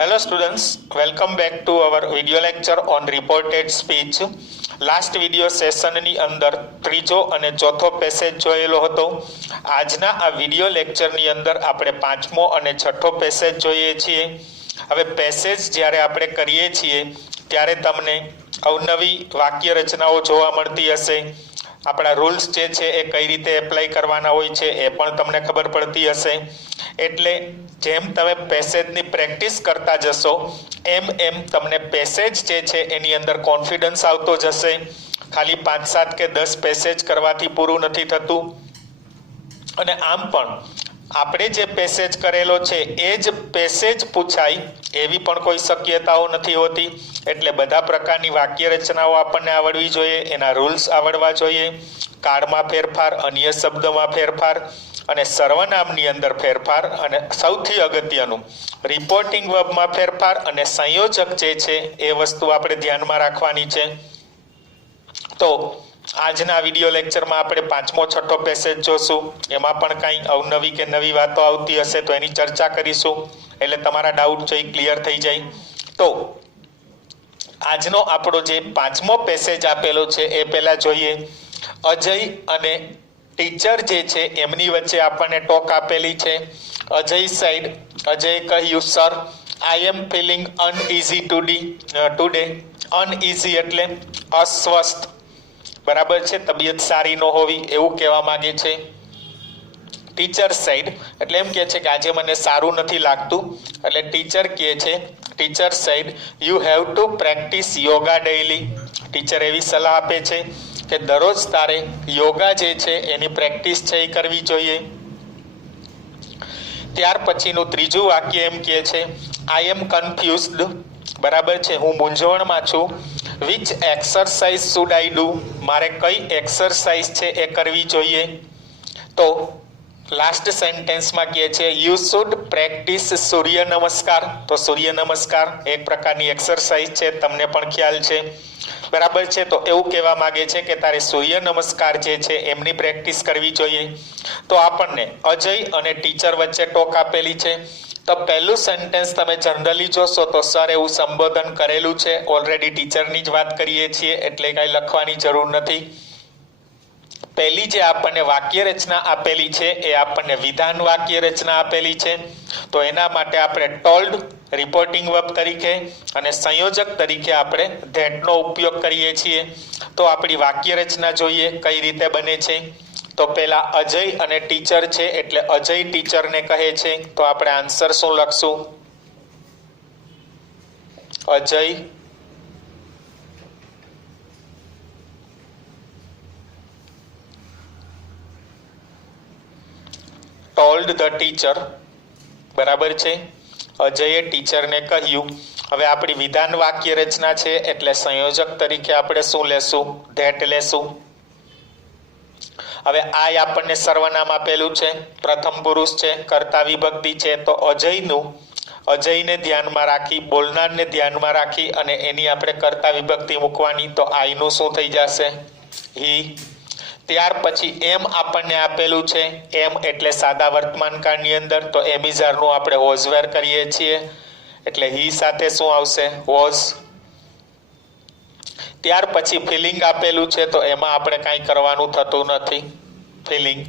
Hello students, welcome back to our video lecture on reported speech. Last video સેશનની અંદર ત્રીજો અને ચોથો પેસેજ જોયેલો હતો. આજના આ વિડિયો લેક્ચરની અંદર આપણે પાંચમો અને છઠ્ઠો પેસેજ જોઈએ છીએ. હવે પેસેજ જ્યારે આપણે કરીએ છીએ ત્યારે તમને અવનવી વાક્ય રચનાઓ જોવા મળતી હશે. આપણા રૂલ્સ જે છે એ કઈ રીતે એપ્લાય કરવાના હોય છે એ પણ તમને ખબર પડતી હશે. એટલે જેમ તમે પેસેજની પ્રેક્ટિસ કરતા જશો એમ તમને પેસેજ જે છે એની અંદર કોન્ફિડન્સ આવતો જશે. ખાલી 5, 7 કે 10 પેસેજ કરવાથી પૂરું નથી થતું. અને આમ પણ આપણે જે પેસેજ કરેલો છે એ જ પેસેજ પૂછાય એવી પણ કોઈ શક્યતાઓ નથી હોતી. એટલે બધા પ્રકારની વાક્ય રચનાઓ આપણને આવડવી જોઈએ, એના રૂલ્સ આવડવા જોઈએ. કાળમાં ફેરફાર, અન્ય શબ્દમાં ફેરફાર અને સર્વનામની અંદર ફેરફાર, અને સૌથી અગત્યનું રિપોર્ટિંગ વર્બમાં ફેરફાર અને સંયોજક જે છે એ વસ્તુ આપણે ધ્યાનમાં રાખવાની છે. તો આજના વિડિયો લેક્ચરમાં આપણે પાંચમો છઠ્ઠો પેસેજ જોશું. એમાં પણ કંઈ અવનવી કે નવી વાતો આવતી હશે તો એની ચર્ચા કરીશું, એટલે તમારા ડાઉટ છે એ ક્લિયર થઈ જાય. તો આજનો આપણો જે પાંચમો પેસેજ આપેલો છે એ પહેલા જોઈએ. અજય અને ટીચર જે છે એમની વચ્ચે આપણને ટોક આપેલી છે. અજય સાઈડ, અજયે કહ્યું, sir I am feeling uneasy today. Uneasy એટલે અસ્વસ્થ, બરાબર છે, તબિયત સારી ન હોવી એવું કહેવા માંગે છે. ટીચર સાઈડ એટલે એમ કહે છે કે આજે મને સારું નથી લાગતું. એટલે ટીચર કહે છે, teacher side you have to practice yoga daily. Teacher એવી સલાહ આપે છે કે દરરોજ તારે યોગા જે છે એની પ્રેક્ટિસ છે એ કરવી જોઈએ. ત્યાર પછીનું ત્રીજું વાક્ય એમ કહે છે, આઈ એમ કન્ફ્યુઝડ, બરાબર છે, હું મૂંઝવણમાં છું. Which exercise should I do, મારે કઈ એક્સરસાઇઝ છે એ કરવી જોઈએ. તો લાસ્ટ સેન્ટેન્સમાં કહે છે યુ શુડ પ્રેક્ટિસ સૂર્ય નમસ્કાર. તો સૂર્ય નમસ્કાર એક પ્રકારની એક્સરસાઇઝ છે, તમને પણ ખ્યાલ છે, બરાબર છે. તો એવું કહેવા માંગે છે કે તારે સૂર્ય નમસ્કાર જે છે એમની પ્રેક્ટિસ કરવી જોઈએ. તો આપણને અજય અને ટીચર વચ્ચે ટોક આપેલી છે. તો પહેલું સેન્ટેન્સ તમે જનરલી જોશો તો સર એવું સંબોધન કરેલું છે, ઓલરેડી ટીચરની જ વાત કરીએ છીએ એટલે કાંઈ લખવાની જરૂર નથી. પહેલી જે આપણને વાક્ય રચના આપેલી છે એ આપણને વિધાન વાક્ય રચના આપેલી છે. તો એના માટે આપણે ટોલ્ડ રિપોર્ટિંગ વર્બ તરીકે અને સંયોજક તરીકે આપણે ધેટનો ઉપયોગ કરીએ છીએ. તો આપણી વાક્ય રચના જોઈએ કઈ રીતે બને છે. તો પહેલા અજય અને ટીચર છે એટલે અજય ટીચરને કહે છે. તો આપણે આન્સર શું લખશું? અજય ટોલ્ડ ધ ટીચર, બરાબર છે, અજયે ટીચરને કહ્યું. હવે આપણી વિધાન વાક્ય રચના છે એટલે સંયોજક તરીકે આપણે શું લેશું? ધેટ લેશું. હવે આ આપણને સર્વનામ આપેલું છે, પ્રથમ પુરુષ છે, કર્તા વિભક્તિ છે. તો અજયને ધ્યાનમાં રાખી, બોલનારને ધ્યાનમાં રાખી અને એની આપણે કર્તા વિભક્તિ મૂકવાની. તો આઈનું શું થઈ જશે? હી. ત્યાર પછી એમ આપણને આપેલું છે, એમ એટલે સાદા વર્તમાન કાળની અંદર. તો એમિઝારનું આપણે વોઝવેર કરીએ છીએ એટલે હી સાથે શું આવશે? વોઝ. ત્યાર પછી ફિલિંગ આપેલું છે તો એમાં આપણે કાંઈ કરવાનું થતું નથી, ફિલિંગ.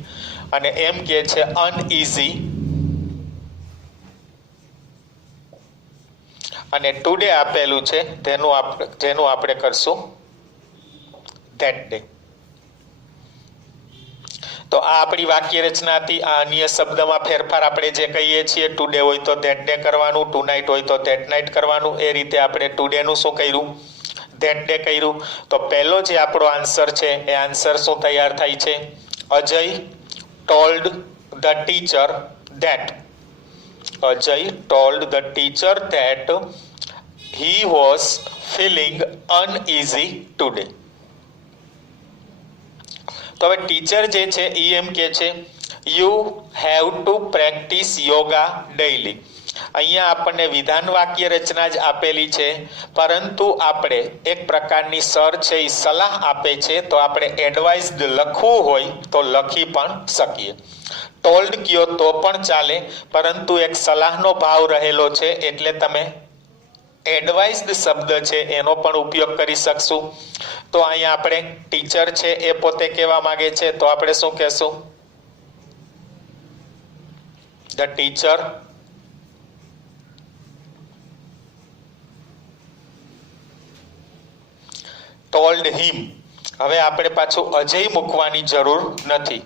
અને એમ કહે છે અનઇઝી. અને ટુડે આપેલું છે જેનું આપણે કરશું ધેટ ડે. તો આ આપણી વાક્ય રચના હતી. આ અન્ય શબ્દમાં ફેરફાર આપણે જે કહીએ છીએ, ટુડે હોય તો ધેટ ડે કરવાનું, ટુ નાઇટ હોય તો ધેટ નાઇટ કરવાનું. એ રીતે આપણે ટુડેનું શું કર્યું? ધેટ ડે કર્યું. તો પહેલો જે આપણો આન્સર છે એ આન્સર શું તૈયાર થાય છે? Ajay told the teacher that. Ajay told the teacher that he was feeling uneasy today. તો હવે ટીચર જે છે એ એમ કે છે you have to practice yoga daily. અહીંયા આપણને વિધાન વાક્ય રચના જ આપેલી છે, પરંતુ આપણે એક પ્રકારની સર છે એ સલાહ આપે છે, તો આપણે એડવાઇઝડ લખવું હોય તો લખી પણ શકીએ. ટોલ્ડ કયો તો પણ ચાલે, પરંતુ એક સલાહનો ભાવ રહેલો છે એટલે તમે એડવાઇઝડ શબ્દ છે એનો પણ ઉપયોગ કરી શકશું. તો અહીંયા આપણે ટીચર છે એ પોતે કહેવા માંગે છે, તો આપણે શું કહેશું? ધ ટીચર ટોલ્ડ હિમ. હવે આપણે પાછું અજય મૂકવાની જરૂર નથી.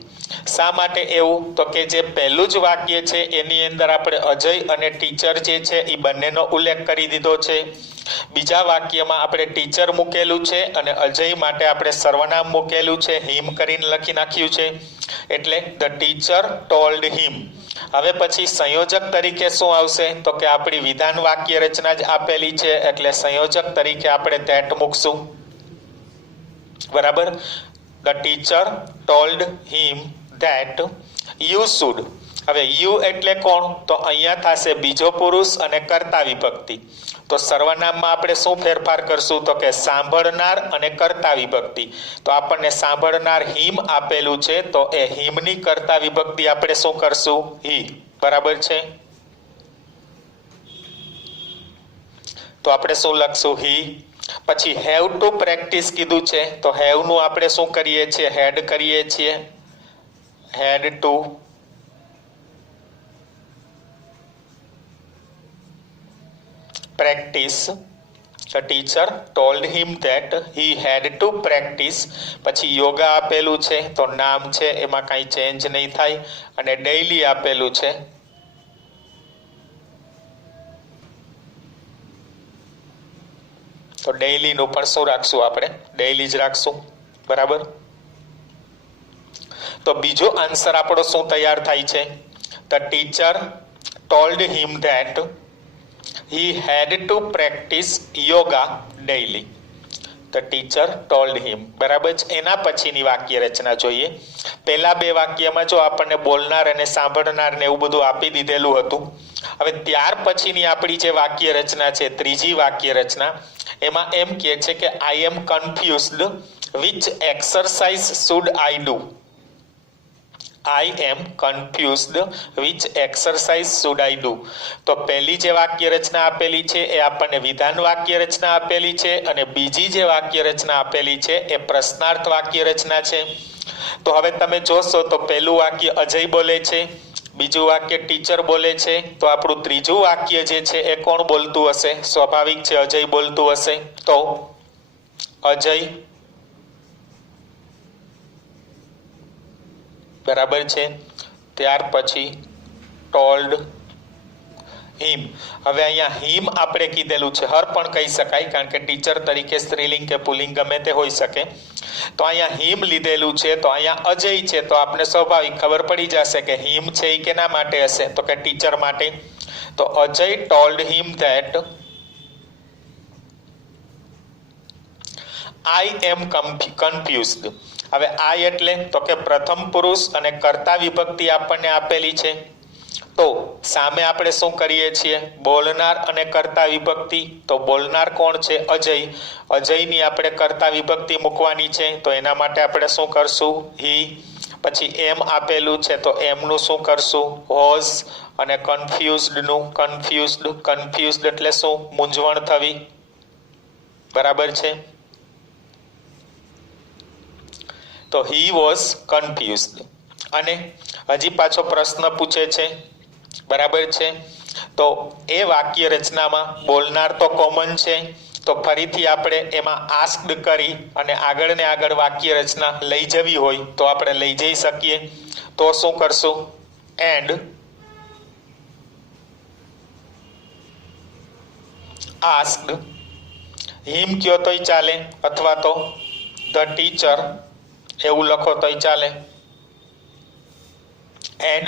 શા માટે એવું? તો કે જે પહેલું જ વાક્ય છે એની અંદર આપણે અજય અને ટીચર જે છે એ બંનેનો ઉલ્લેખ કરી દીધો છે. બીજા વાક્યમાં આપણે ટીચર મૂકેલું છે અને અજય માટે આપણે સર્વનામ મૂકેલું છે, હિમ કરીને લખી નાખ્યું છે. એટલે ધ ટીચર ટોલ્ડ હિમ. હવે પછી સંયોજક તરીકે શું આવશે? તો કે આપણી વિધાન વાક્ય રચના જ આપેલી છે એટલે સંયોજક તરીકે આપણે ધેટ મૂકશું. બરાબર. The teacher told him that you should. હવે યુ એટલે કોણ? તો અહીંયા થશે બીજો પુરુષ અને કર્તા વિભક્તિ. તો સર્વનામમાં આપણે શું ફેરફાર કરશું? તો કે સાંભળનાર અને કર્તા વિભક્તિ. તો આપણને સાંભળનાર હિમ આપેલું છે, તો એ હિમની કર્તા વિભક્તિ આપણે શું કરશું? હી. બરાબર છે. તો આપણે શું લખશું? હી. પછી હેવ ટુ પ્રેક્ટિસ કીધું છે, તો હેવ નું આપણે શું કરીએ છીએ? હેડ કરીએ છીએ. હેડ two practice. The teacher told him that he had to practice. પછી યોગા આપેલું છે, તો નામ છે એમાં કાંઈ ચેન્જ નહીં થાય, અને ડેઈલી આપેલું છે. તો ડેઈલી નું પણ શું રાખશું? આપણે ડેઈલી જ રાખશું. બરાબર. તો બીજો આન્સર આપણો શું તૈયાર થાય છે? The teacher told him that he had to practice yoga daily. The teacher told him. બરાબર છે. એના પછીની વાક્ય રચના જોઈએ. પહેલા બે વાક્યમાં જો આપણને બોલનાર અને સાંભળનાર ને એવું બધું આપી દીધેલું હતું. હવે ત્યાર પછીની આપણી જે વાક્ય રચના છે, ત્રીજી વાક્ય રચના, એમાં એમ કહે છે કે આઈ am confused which exercise should I do. I am confused which exercise should I do. તો પહેલી જે વાક્ય રચના આપેલી છે એ આપણને વિધાન વાક્ય રચના આપેલી છે, અને બીજી જે વાક્ય રચના આપેલી છે એ પ્રશ્નાર્થ વાક્ય રચના છે. તો હવે તમે જોશો તો પહેલું વાક્ય અજય બોલે છે, બીજું વાક્ય ટીચર બોલે છે, તો આપણું ત્રીજું વાક્ય જે છે એ કોણ બોલતું હશે? સ્વાભાવિક છે અજય બોલતું હશે. તો અજય. બરાબર છે. ત્યાર પછી ટોલ્ડ હિમ. હવે અહીંયા હિમ આપણે કીધેલું છે, હર પણ કહી શકાય, કારણ કે ટીચર તરીકે સ્ત્રીલિંગ કે પુલ્લિંગ ગમે તે હોઈ શકે. તો અહીંયા હિમ લીધેલું છે, તો અહીંયા અજય છે, તો આપણે સ્વાભાવિક ખબર પડી જશે કે હિમ છે એ કેના માટે હશે? તો કે ટીચર માટે. તો Ajay told him that I am confused. હવે આઈ એટલે તો કે પ્રથમ પુરુષ અને કર્તા વિભક્તિ આપણને આપેલી છે. તો સામે આપણે શું કરીએ છીએ? બોલનાર અને કર્તા વિભક્તિ. તો બોલનાર કોણ છે? અજય. અજયની આપણે કર્તા વિભક્તિ મૂકવાની છે, તો એના માટે આપણે શું કરશું? હી. પછી એમ આપેલું છે, તો એમનું શું કરશું? વોઝ. અને કન્ફ્યુઝડ એટલે શું? મૂંઝવણ થવી. બરાબર છે. તો હી વોઝ કન્ફ્યુઝડ. અને હજી પાછો પ્રશ્ન પૂછે છે. બરાબર છે. તો એ વાક્ય રચનામાં બોલનાર તો કોમન છે, તો ફરીથી આપણે એમાં આસ્ક્ડ કરી અને આગળ ને આગળ વાક્ય રચના લઈ જવી હોય તો આપણે લઈ જઈ શકીએ. તો શું કરશું? એન્ડ આસ્ક્ડ હિમ કયો તોય ચાલે, અથવા તો ધ ટીચર એવું લખો તોય ચાલે. And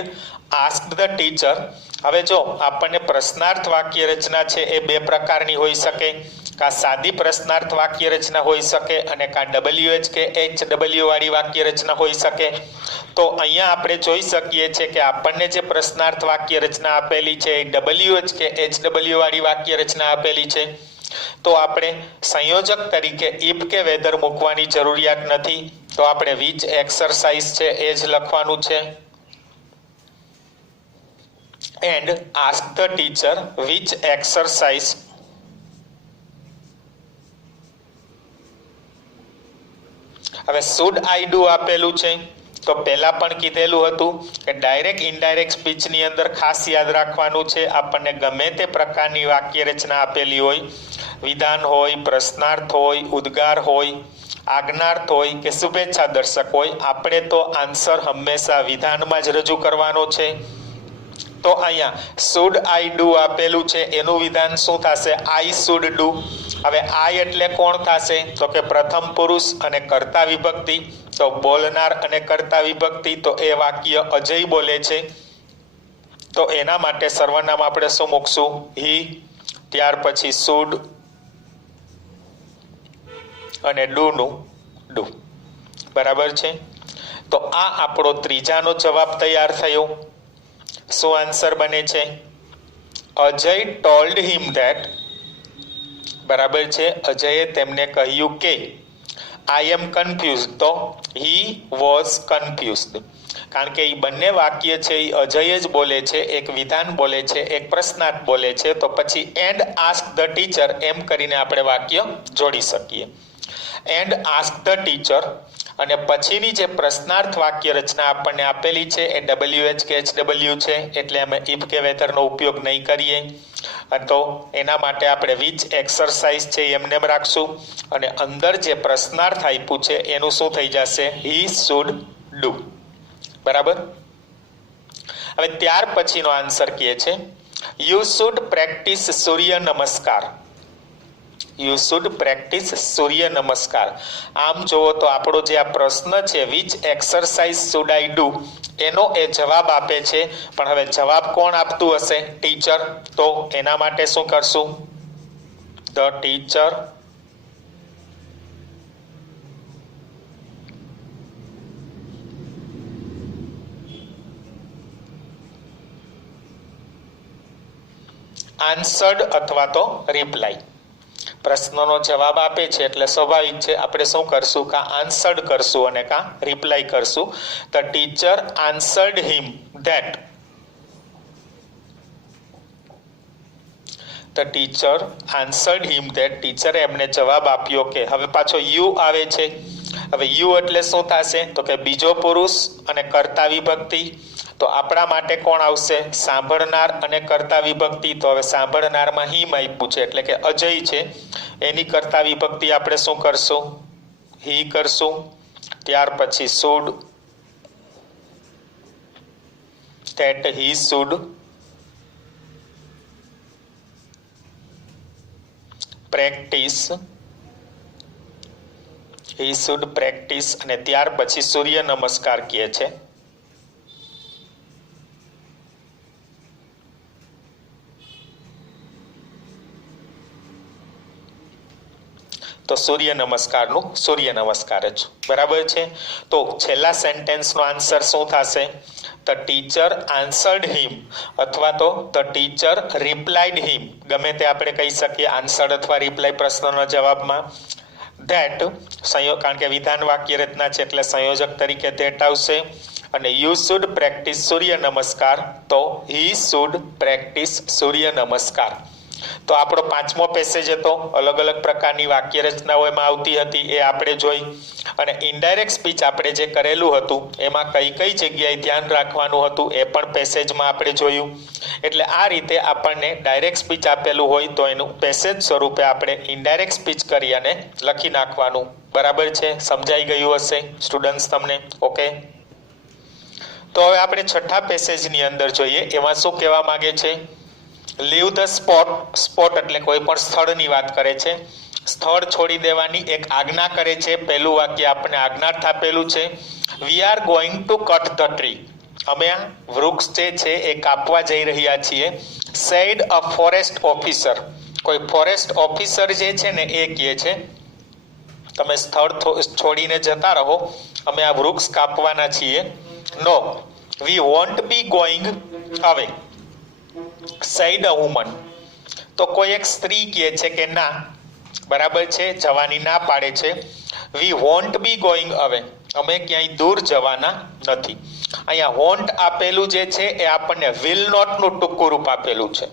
asked the teacher. હવે જો આપણને પ્રશ્નાર્થ વાક્ય રચના છે એ બે પ્રકારની હોઈ શકે, કાં સાદી પ્રશ્નાર્થ વાક્ય રચના હોઈ શકે અને કાં WH કે HW વાળી વાક્ય રચના હોઈ શકે. તો અહીંયા આપણે જોઈ શકીએ છીએ કે આપણને જે પ્રશ્નાર્થ વાક્ય રચના આપેલી છે એ WH કે HW વાળી વાક્ય રચના આપેલી છે. તો આપણે સંયોજક તરીકે ઇફ કે વેધર મૂકવાની જરૂરિયાત નથી. તો આપણે વિચ એક્સરસાઇઝ છે એ જ લખવાનું છે. And ask the teacher which exercise હવે should I do આપેલું છે. તો પહેલા પણ કીધેલું હતું કે ડાયરેક્ટ ઇનડાયરેક્ટ સ્પીચની અંદર ખાસ યાદ રાખવાનું છે, આપણને ગમે તે પ્રકારની વાક્ય રચના આપેલી હોય, વિધાન હોય, પ્રશ્નાર્થ હોય, ઉદ્ગાર હોય, આજ્ઞાર્થ હોય કે શુભેચ્છા દર્શક હોય, આપણે તો આન્સર હંમેશા વિધાનમાં જ રજૂ કરવાનો છે. તો અહીંયા should I do આપેલું છે એનું વિધાન શું થશે? I should do. હવે I એટલે કોણ થશે? તો કે પ્રથમ પુરુષ અને કર્તા વિભક્તિ. તો બોલનાર અને કર્તા વિભક્તિ. તો એ વાક્ય અજય બોલે છે, તો એના માટે સર્વનામ આપણે શું મૂકશું? he. ત્યાર પછી should અને do નું do. બરાબર છે. તો આ આપણો ત્રીજાનો જવાબ તૈયાર થયો. શું આન્સર બને છે? Ajay told him that. બરાબર છે. અજયે તેમને કહ્યું કે આઈ એમ કન્ફ્યુઝ. તો હી વોઝ કન્ફ્યુઝડ. કારણ કે એ બંને વાક્ય છે એ અજય જ બોલે છે, એક વિધાન બોલે છે, એક પ્રશ્નાર્થ બોલે છે. તો પછી એન્ડ આસ્ક ધ ટીચર એમ કરીને આપણે વાક્ય જોડી શકીએ. એન્ડ આસ્ક ધ ટીચર અને પછીની જે પ્રશ્નાર્થ વાક્ય રચના આપણને આપેલી છે એ WH કે HW છે, એટલે અમે ઇફ કે વેધરનો ઉપયોગ નહીં કરીએ. તો એના માટે આપણે વિચ એક્સરસાઇઝ છે એમને રાખશું અને અંદર જે પ્રશ્નાર્થ આપ્યું છે એનું શું થઈ જશે? He should do. બરાબર. હવે ત્યાર પછીનો આન્સર કહે છે યુ શુડ પ્રેક્ટિસ સૂર્ય નમસ્કાર. યુ શુડ પ્રેક્ટિસ સૂર્ય નમસ્કાર. આમ જુઓ તો આપણો જે આ પ્રશ્ન છે which exercise should I do, એનો એ જવાબ આપે છે. પણ હવે જવાબ કોણ આપતું હશે? ટીચર. તો એના માટે શું કરશું? ધ ટીચર આન્સર્ડ અથવા તો રિપ્લાય. પ્રશ્નનો જવાબ આપે છે એટલે સ્વાભાવિક છે આપણે શું કરશું? કાં આન્સર્ડ કરશું અને કાં રિપ્લાય કરશું. The teacher answered him that. The teacher answered him that. ટીચરે એમને જવાબ આપ્યો કે. હવે પાછો યુ આવે છે. હવે યુ એટલે શું થશે? તો કે બીજો પુરુષ અને કર્તા વિભક્તિ. તો આપણા માટે કોણ આવશે? સાંભળનાર અને કર્તા વિભક્તિ. તો હવે સાંભળનારમાં હિમ આપ્યું છે એટલે કે અજય છે, એની કર્તા વિભક્તિ આપણે શું કરશું? હી કરશું. ત્યાર પછી should, that he should practice. He should practice અને ત્યાર પછી સૂર્ય નમસ્કાર કહે છે. તો સૂર્ય નમસ્કારનું સૂર્ય નમસ્કાર જ. બરાબર છે. તો છેલ્લા સેન્ટેન્સનો આન્સર શું થશે? ધ ટીચર આન્સર્ડ હિમ અથવા તો ધ ટીચર રિપ્લાઇડ હિમ. ગમે તે આપણે કહી શકીએ આન્સર્ડ અથવા રિપ્લાય પ્રશ્નના જવાબમાં. ધેટ કારણ કે વિધાન વાક્ય રચના છે એટલે સંયોજક તરીકે ધેટ આવશે. અને યુ શુડ પ્રેક્ટિસ સૂર્ય નમસ્કાર. તો હી શુડ પ્રેક્ટિસ સૂર્ય નમસ્કાર. તો આપણો પાંચમો પેસેજ હતો. અલગ અલગ પ્રકારની વાક્ય રચનાઓ એમાં આવતી હતી એ આપણે જોઈ. અને ઇનડાયરેક્ટ સ્પીચ આપણે જે કરેલું હતું એમાં કઈ કઈ જગ્યાએ ધ્યાન રાખવાનું હતું એ પણ પેસેજમાં આપણે જોયું. એટલે આ રીતે આપણને ડાયરેક્ટ સ્પીચ આપેલું હોય તો એનું પેસેજ સ્વરૂપે આપણે ઇનડાયરેક્ટ સ્પીચ કરી અને લખી નાખવાનું. બરાબર છે? સમજાઈ ગયું હશે સ્ટુડન્ટ્સ તમને? ઓકે. તો હવે આપણે છઠ્ઠા પેસેજની અંદર જોઈએ. એમાં શું કહેવા માંગે છે? Leave the spot. સ્પોટ એટલે કોઈ પણ સ્થળની વાત કરે છે. સ્થળ છોડી દેવાની એક આજ્ઞા કરે છે. પહેલું વાક્ય આપણને આજ્ઞાર્થ આપેલું છે we are going to cut the tree. અમે આ વૃક્ષ જે છે એ કાપવા જઈ રહ્યા છીએ. સેડ અ ફોરેસ્ટ ઓફિસર, કોઈ ફોરેસ્ટ ઓફિસર જે છે ને એ કહે છે તમે સ્થળ છોડીને જતા રહો, અમે આ વૃક્ષ કાપવાના છીએ. નો, વી વોન્ટ બી ગોઈંગ અવે, સેડ અ વુમન. તો કોઈ એક સ્ત્રી કહે છે કે ના, બરાબર છે, જવાની ના પાડે છે. વી વોન્ટ બી ગોઈંગ અવે, અમે ક્યાંય દૂર જવાના નથી. અહીંયા વોન્ટ આપેલું જે છે એ આપણને વિલ નોટ નું ટૂંકું રૂપ આપેલું છે,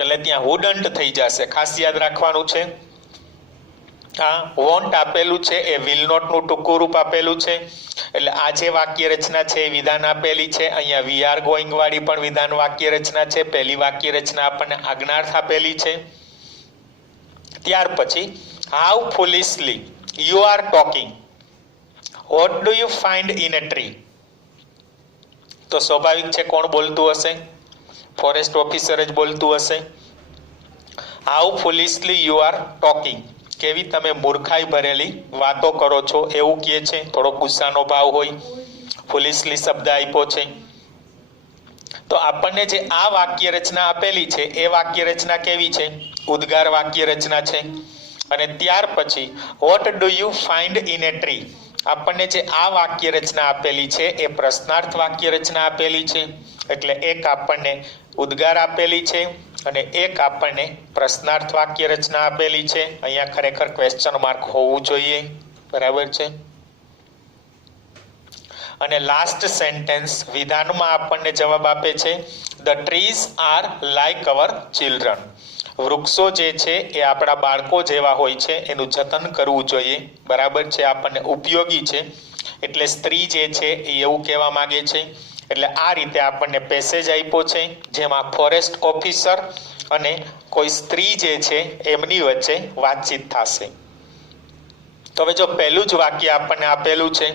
એટલે ત્યાં વુડન્ટ થઈ જશે, ખાસ યાદ રાખવાનું છે. હા, વોન્ટ આપેલું છે એ વિલ નોટ નું ટૂંકું રૂપ આપેલું છે, એટલે આ જે વાક્ય રચના છે એ વિધાન આપેલી છે. અહીંયા વી આર ગોઈંગ વાળી પણ વિધાન વાક્ય રચના છે. પહેલી વાક્ય રચના આપણને આજ્ઞાર્થ આપેલી છે. ત્યાર પછી how foolishly you are talking, what do you find in a tree. તો સ્વાભાવિક છે કોણ બોલતું હશે? ફોરેસ્ટ ઓફિસર જ બોલતું હશે. How foolishly you are talking, કેવી તમે મૂર્ખાઈ ભરેલી વાતો કરો છો, એવું કહે છે. થોડો ગુસ્સાનો ભાવ હોય, ફુલિશલી શબ્દ આપ્યો છે. તો આપણને જે આ વાક્ય રચના આપેલી છે એ વાક્ય રચના કેવી છે? ઉદ્ગાર વાક્ય રચના છે. અને ત્યાર પછી vote do you find in a tree, આપણને જે આ વાક્ય રચના આપેલી છે એ પ્રશ્નાર્થ વાક્ય રચના આપેલી છે. એટલે એક આપણને ઉદ્ગાર આપેલી છે અને એક આપણને પ્રશ્નાર્થ વાક્ય રચના આપેલી છે. અહીંયા ખરેખર ક્વેશ્ચન માર્ક હોવું જોઈએ, બરાબર છે. અને લાસ્ટ સેન્ટેન્સ વિધાનમાં આપણને જવાબ આપે છે the trees are like our children, વૃક્ષો જે છે એ આપણા બાળકો જેવા હોય છે, એનું જતન કરવું જોઈએ, બરાબર છે, આપણને ઉપયોગી છે. એટલે સ્ત્રી જે છે એ એવું કહેવા માંગે છે. એટલે આ રીતે આપણને પેસેજ આપ્યો છે જેમાં ફોરેસ્ટ ઓફિસર અને કોઈ સ્ત્રી જે છે એમની વચ્ચે વાતચીત થશે. તો હવે જો પહેલું જ વાક્ય આપણને આપેલું છે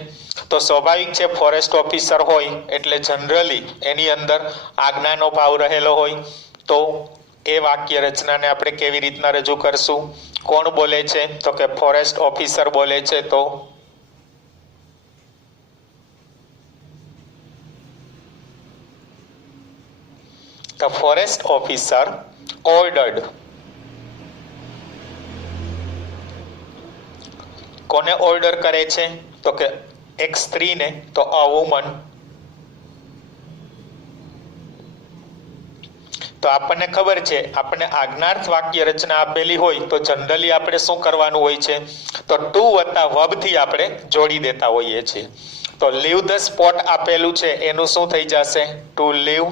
તો સ્વાભાવિક છે ફોરેસ્ટ ઓફિસર હોય એટલે જનરલી એની અંદર આજ્ઞાનો ભાવ રહેલો હોય. તો એ વાક્ય રચનાને આપણે કેવી રીતના રજૂ કરશું? કોણ બોલે છે? તો કે ફોરેસ્ટ ઓફિસર બોલે છે. તો the forest officer ordered, કોને ઓર્ડર કરે છે? તો કે એક સ્ત્રીને, તો a woman. તો આપણને ખબર છે આપણને આજ્ઞાર્થ વાક્ય રચના આપેલી હોય તો જનરલી આપણે શું કરવાનું હોય છે? તો ટુ વત્તા વર્બથી આપણે જોડી દેતા હોઈએ છીએ. તો લીવ ધ સ્પોટ આપેલું છે એનું શું થઈ જશે? ટુ લીવ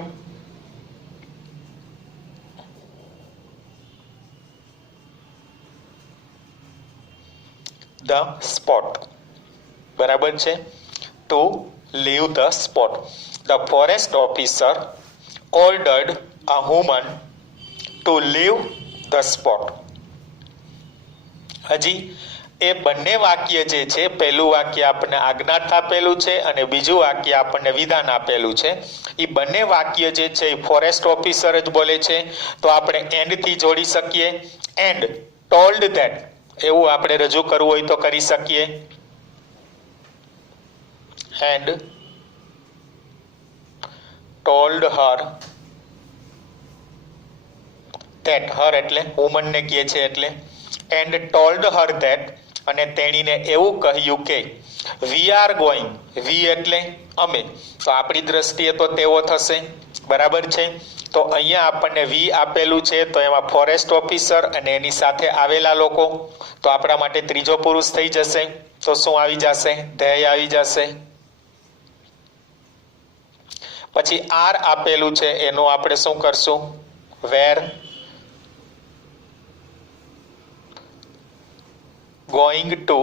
ધ સ્પોટ, બરાબર છે. To leave the spot. The forest officer ordered a woman to leave the spot. હજી એ બંને વાક્ય જે છે, પહેલું વાક્ય આપણને આજ્ઞાર્થ આપેલું છે અને બીજું વાક્ય આપણને વિધાન આપેલું છે. એ બંને વાક્ય જે છે એ ફોરેસ્ટ ઓફિસર જ બોલે છે. તો આપણે એન્ડ થી જોડી શકીએ. એન્ડ ટોલ્ડ ધેટ, એવું આપણે રજૂ કરવું હોય તો કરી શકીએ. એન્ડ ટોલ્ડ હર, ધેટ, હર એટલે વુમન ને કહે છે એટલે. એન્ડ ટોલ્ડ હર ધેટ, અને તેણીને એવું કહ્યું કે વી આર ગોઈંગ, વી એટલે અમે, તો આપણી દ્રષ્ટિએ તો તેઓ થશે, બરાબર છે. તો અહીંયા આપણને વી આપેલું છે તો એમાં ફોરેસ્ટ ઓફિસર અને એની સાથે આવેલા લોકો, તો આપણા માટે ત્રીજો પુરુષ થઈ જશે. તો શું આવી જશે? ધેય આવી જશે. પછી આર આપેલું છે એનું આપણે શું કરશું? વેર going to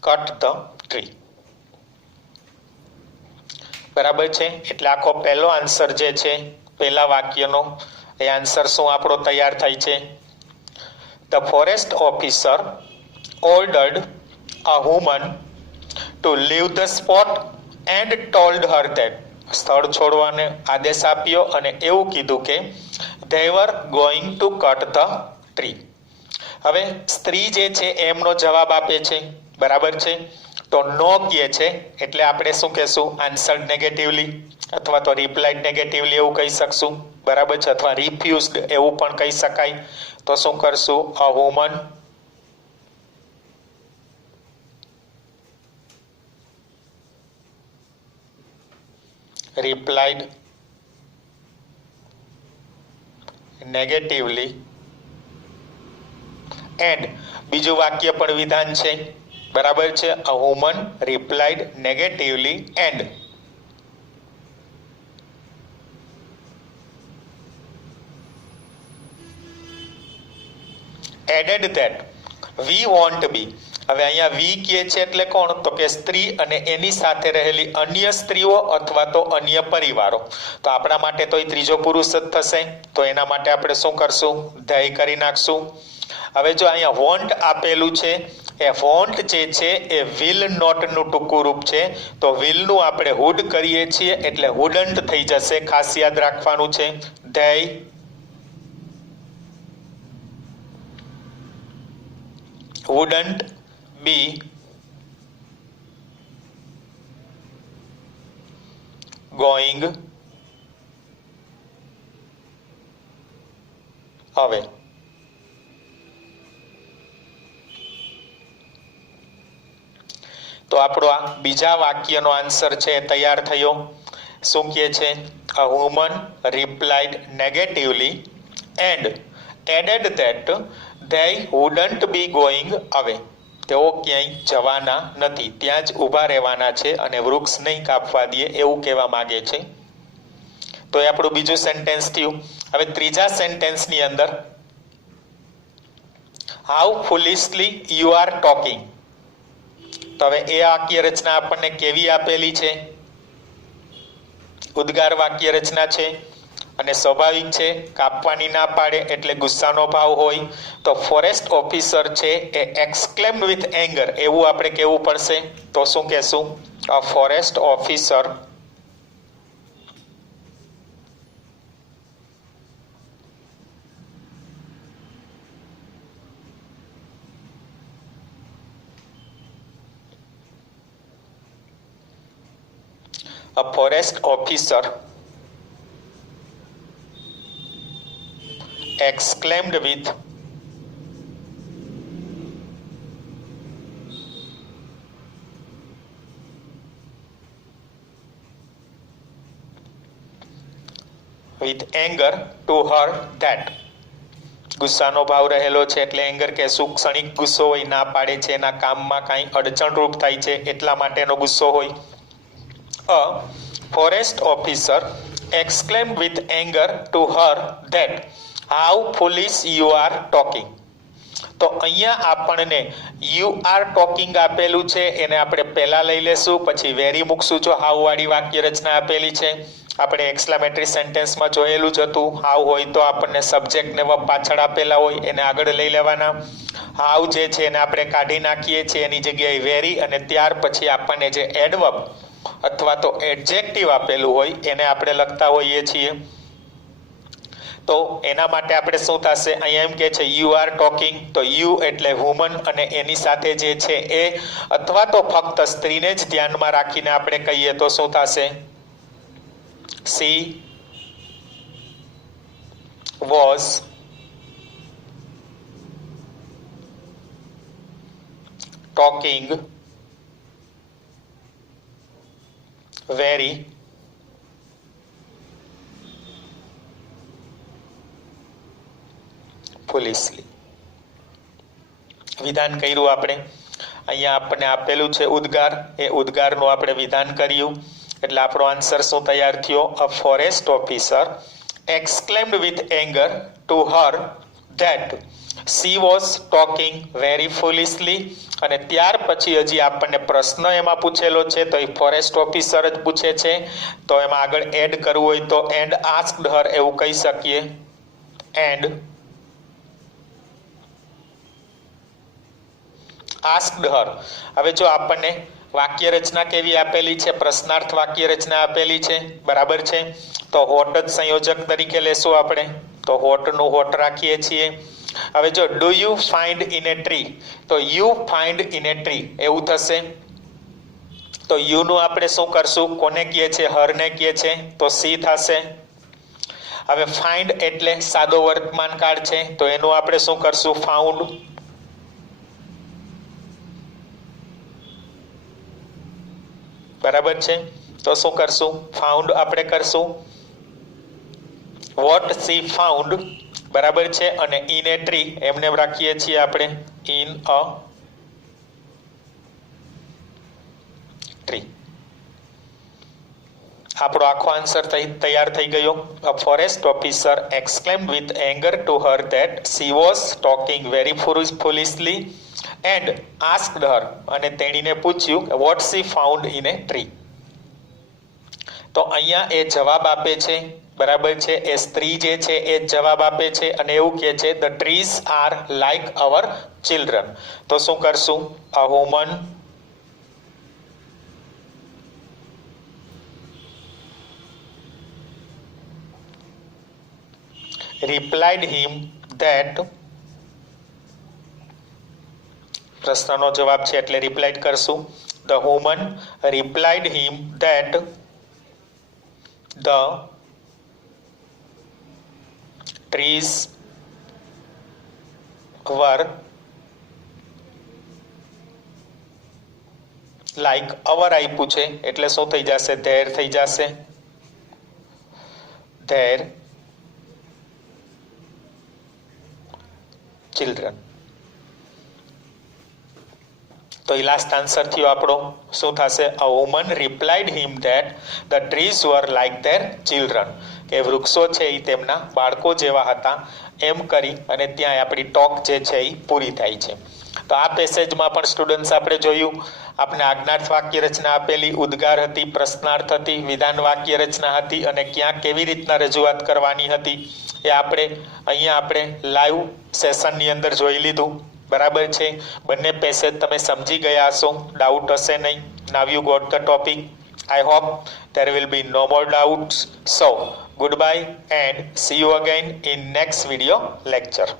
cut the tree, બરાબર છે. એટલે આખો પહેલો આન્સર જે છે પહેલા વાક્યનો એ આન્સર શું આપણો તૈયાર થાય છે? The forest officer ordered a woman to leave the spot and told her that, સ્થળ છોડવાને આદેશ આપ્યો અને એવું કીધું કે they were going to cut the tree. હવે સ્ત્રી જે છે એમનો જવાબ આપે છે, બરાબર છે, તો નો કહે છે એટલે આપણે શું કહેશું? આન્સર્ડ નેગેટિવલી અથવા તો રિપ્લાઇડ નેગેટિવલી એવું કહી શકશું, બરાબર છે, અથવા રિફ્યુઝડ એવું પણ કહી શકાય. તો શું કરશું? A woman replied negatively and બીજું વાક્ય પણ વિધાન છે, બરાબર છે, a woman replied negatively and added that we won't be. હવે અહીંયા વી કહે છે એટલે કોણ? તો કે સ્ત્રી અને એની સાથે રહેલી અન્ય સ્ત્રીઓ અથવા તો અન્ય પરિવારો. તો આપણા માટે તો એ ત્રીજો પુરુષ જ થશે, તો એના માટે આપણે શું કરશું? ધ્યેય કરી નાખશું. હવે જો અહીંયા વોન્ટ આપેલું છે, એ વોન્ટ જે છે એ વિલ નોટનું ટૂંકું રૂપ છે, તો વિલનું આપણે હુડ કરીએ છીએ એટલે વુડન્ટ થઈ જશે. ખાસ યાદ રાખવાનું છે. ધ્યેય wouldn't be going away. તો આપણો આ બીજા વાક્યનો આન્સર છે તૈયાર થયો. શું કહે છે? a woman replied negatively and added that they wouldn't be going away. તેઓ ક્યાંય જવાના નથી, ત્યાં જ ઊભા રહેવાના છે અને વૃક્ષ નહીં કાપવા દે એવું કહેવા માંગે છે. તો એ આપણું બીજું સેન્ટેન્સ થયું. હવે ત્રીજા સેન્ટેન્સની અંદર how foolishly you are talking. તો હવે એ વાક્ય રચના આપણને કેવી આપેલી છે? ઉદ્ગાર વાક્ય રચના છે અને સ્વાભાવિક છે, કાપવાની ના પાડે એટલે ગુસ્સાનો ભાવ હોય. તો ફોરેસ્ટ ઓફિસર છે એ એક્સક્લેમ્ડ વિથ એંગર એવું આપણે કહેવું પડશે. તો શું કહેશું? અ forest officer a forest officer exclaimed with anger to her that. ગુસ્સાનો ભાવ રહેલો છે એટલે એંગર કે શું ક્ષણિક ગુસ્સો હોય, ના પાડે છે, એના કામમાં કાંઈ અડચણરૂપ થાય છે એટલા માટેનો ગુસ્સો હોય. A forest officer exclaimed with anger to her that how foolish you are talking. તો અહીંયા આપણને યુ આર ટોકિંગ આપેલું છે, એને આપણે પહેલા લઈ લેશું, પછી વેરી મૂકશું. જો હાઉ વાળી વાક્ય રચના આપેલી છે, આપણે એક્સક્લેમેટરી સેન્ટેન્સમાં જોયેલું જ હતું. હાઉ હોય તો આપણને સબ્જેક્ટ ને વર્બ પાછળ આપેલા હોય એને આગળ લઈ લેવાના. હાઉ જે છે એને આપણે કાઢી નાખીએ છીએ, એની જગ્યાએ વેરી, અને ત્યાર પછી આપણને જે એડવર્બ અથવા તો એડજેક્ટિવ આપેલું હોય એને આપણે લખતા હોઈએ છીએ. તો એના માટે આપણે શું થશે? અહીંયા એમ કે છે યુ આર ટોકિંગ, તો યુ એટલે વુમન અને એની સાથે જે છે એ અથવા તો ફક્ત સ્ત્રીને જ ધ્યાનમાં રાખીને આપણે કહીએ તો શું થશે? C was talking very foolishly. વિધાન કર્યું આપણે. અહીંયા આપણને આપેલું છે ઉદ્ગાર, એ ઉદ્ગારનું આપણે વિધાન કર્યું એટલે આપણો આન્સર શું તૈયાર થયો? અ forest officer exclaimed with anger to her that she was talking very foolishly. અને ત્યાર પછી હજી આપણને પ્રશ્ન એમાં પૂછેલો છે, તો એ ફોરેસ્ટ ઓફિસર જ પૂછે છે. તો એમાં આગળ એડ કરવું હોય તો એન્ડ આસ્ક્ડ હર એવું કહી શકીએ. એન્ડ આસ્ક્ડ હર. હવે જો આપણને વાક્ય રચના કેવી આપેલી છે? પ્રશ્નાર્થ વાક્ય રચના આપેલી છે, બરાબર છે. તો હોટ જ સંયોજક તરીકે લેશું આપણે, તો હોટનું હોટ રાખીએ છીએ. હવે જો do you find in a tree, તો you find in a tree એવું થશે. તો યુ નું આપણે શું કરશું? કોને કહે છે? હરને કહે છે, તો સી થશે. હવે ફાઇન્ડ એટલે સાદો વર્તમાન કાળ છે, તો એનું આપણે શું કરશું? ફાઉન્ડ. બરાબર છે, તો શું કરશું? ફાઉન્ડ આપણે કરશું. વોટ સી ફાઉન્ડ, બરાબર છે, અને ઇન એ ટ્રી એમને રાખીએ છીએ આપણે ઇન અ ટ્રી. આપણો આખો આન્સર તૈયાર થઈ ગયો. A forest officer exclaimed with anger to her that she was talking very foolishly and asked her, અને તેણીને પૂછ્યું what she found in a tree. તો અહીંયા એ જવાબ આપે છે, બરાબર છે, એ સ્ત્રી જે છે એ જવાબ આપે છે અને એવું કહે છે the trees are like our children. તો શું કરશું? A woman replied him that, પ્રશ્નનો જવાબ છે એટલે રિપ્લાઇડ કરશું. The woman replied him that the trees were like our આપ્યું છે એટલે શું થઈ જશે? their થઈ જશે. their children. તો એ લાસ્ટ આન્સર થયો આપણો. શું થશે? અ woman replied him that the trees var like there children, કે વૃક્ષો છે એ તેમના બાળકો જેવા હતા, એમ કરી અને ત્યાં આપણી ટોક જે છે એ પૂરી થાય છે. તો આ પેસેજમાં પણ સ્ટુડન્ટ્સ આપણે જોયું, આપણે આજ્ઞાર્થ વાક્ય રચના આપેલી, ઉદ્ગાર હતી, પ્રશ્નાર્થ હતી, વિધાન વાક્ય રચના હતી અને ક્યાં કેવી રીતના રજૂઆત કરવાની હતી એ આપણે લાઈવ સેશનની અંદર જોઈ લીધું. બરાબર છે, બંને પેસેજ તમે સમજી ગયા હશો, ડાઉટ હશે નહીં. Now you got the topic. I hope there will be no more doubts. So goodbye and see you again in next video lecture.